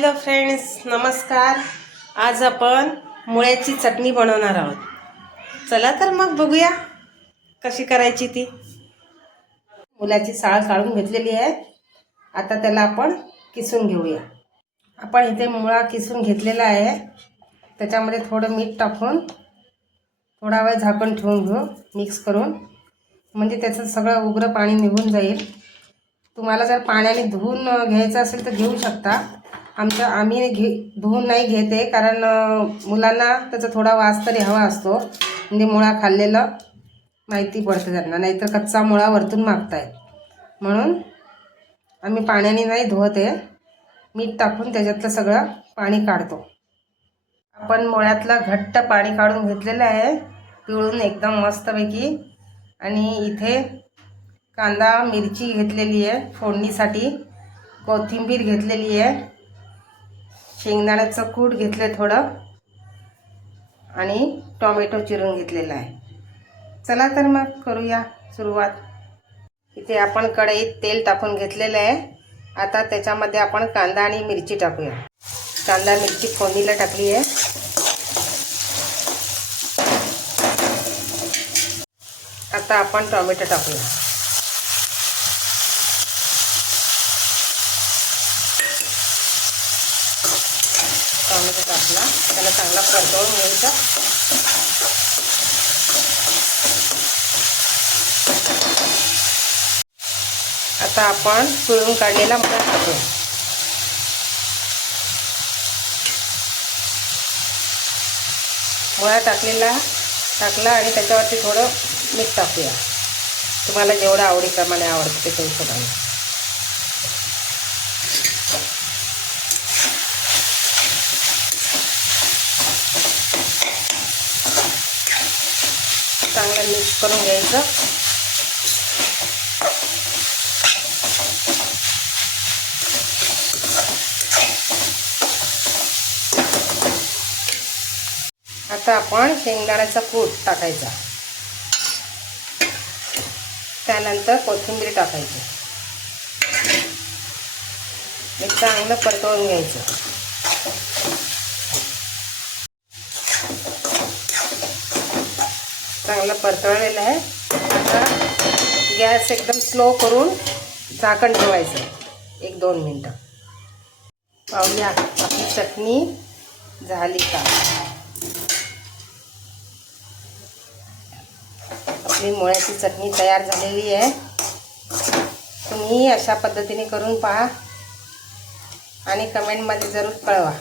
Hello friends, नमस्कार। आज आपण मुळ्याची चटणी बनवणार आहोत। चला तर मग बघूया कशी करायची ती। मुळ्याची साळ काढून घेतलेली आहे। आता त्याला आपण किसून घेऊया। आपण इथे मुळा किसून घेतलेला आहे। त्याच्यामध्ये थोडं मीठ टाकून थोडा वेळ झाकून ठेवून घेऊ, मिक्स करून, म्हणजे त्याचं सगळं उग्र पाणी निघून जाईल। तुम्हाला जर पाण्याने धुवून घ्यायचं असेल तर घेऊ शकता। आम्ही धुवून नाही घेते, कारण मुलांना त्याचा थोडा वास तरी हवा असतो, म्हणजे मुळा खाल्लेलं माहिती पडते त्यांना, नाहीतर कच्चा मुळा वरतून मागतायत, म्हणून आम्ही पाण्याने नाही धुवते। मीठ टाकून त्याच्यातलं सगळं पाणी काढतो। आपण मुळ्यातलं घट्ट पाणी काढून घेतलेलं आहे, पिळून एकदम मस्तपैकी। आणि इथे कांदा मिरची घेतलेली आहे फोडणीसाठी, कोथिंबीर घेतलेली आहे, शेंगदाण्याचं कूट घेतले थोडं, आणि टोमॅटो चिरून घेतलेला आहे। चला तर मग करूया सुरुवात। इथे आपण कढईत तेल टाकून घेतलेलं आहे। आता त्याच्यामध्ये आपण कांदा आणि मिरची टाकूया। कांदा मिरची फोडणीला टाकली आहे। आता आपण टोमॅटो टाकूया। टोमॅटो टाकला, त्याला चांगला परतवून घ्यायचा। आता आपण पिळून काढलेला मुळा टाकूया। मुळा टाकला आणि त्याच्यावरती थोडं मीठ टाकूया। तुम्हाला जेवढं आवडीप्रमाणे आवडतं त्याच्या हिशोबाने। चांगलं मिक्स करून घ्यायचं। आता आपण शेंगदाण्याचा कूट टाकायचा, त्यानंतर कोथिंबीर टाकायची, हे चांगलं परतवून घ्यायचं। चांगलं परतवलेलं आहे। आता गॅस एकदम स्लो करून झाकण ठेवायचं 1-2 मिनटं। पाहूया आपली चटणी झाली का। आपली मुळ्याची चटणी तयार झालेली आहे। तुम्ही अशा पद्धतीने करून पहा आणि कमेंटमध्ये जरूर कळवा।